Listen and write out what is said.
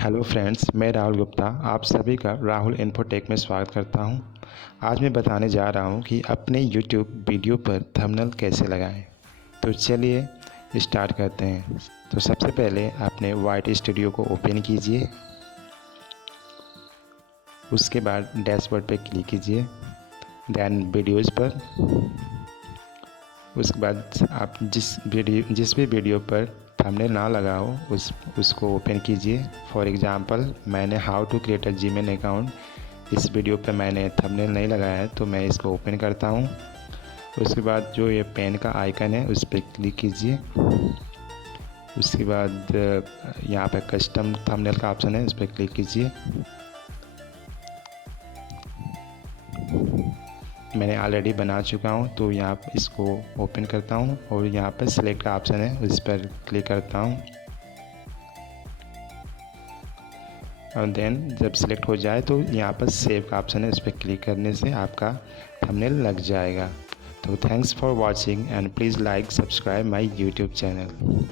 Hello friends, मैं राहुल गुप्ता आप सभी का राहुल इन्फोटेक में स्वागत करता हूं। आज मैं बताने जा रहा हूं कि अपने YouTube वीडियो पर थंबनेल कैसे लगाएं। तो चलिए स्टार्ट करते हैं। तो सबसे पहले अपने वाइट स्टूडियो को ओपन कीजिए। उसके बाद डैशबोर्ड पर क्लिक कीजिए, देन वीडियोज़ पर। उसके बाद आप जिस भी वीडियो पर थंबनेल ना लगा हो उसको ओपन कीजिए। फॉर एग्ज़ाम्पल मैंने how to create a Gmail account, इस वीडियो पर मैंने थंबनेल नहीं लगाया है तो मैं इसको ओपन करता हूँ। उसके बाद जो ये पेन का आइकन है उस पर क्लिक कीजिए। उसके बाद यहाँ पे कस्टम थंबनेल का ऑप्शन है, उस पर क्लिक कीजिए। मैंने ऑलरेडी बना चुका हूँ तो यहाँ पर इसको ओपन करता हूँ और यहाँ पर सिलेक्ट का ऑप्शन है, उस पर क्लिक करता हूँ। और देन जब सिलेक्ट हो जाए तो यहाँ पर सेव का ऑप्शन है, उस पर क्लिक करने से आपका थंबनेल लग जाएगा। तो thanks for watching and please like subscribe my YouTube channel.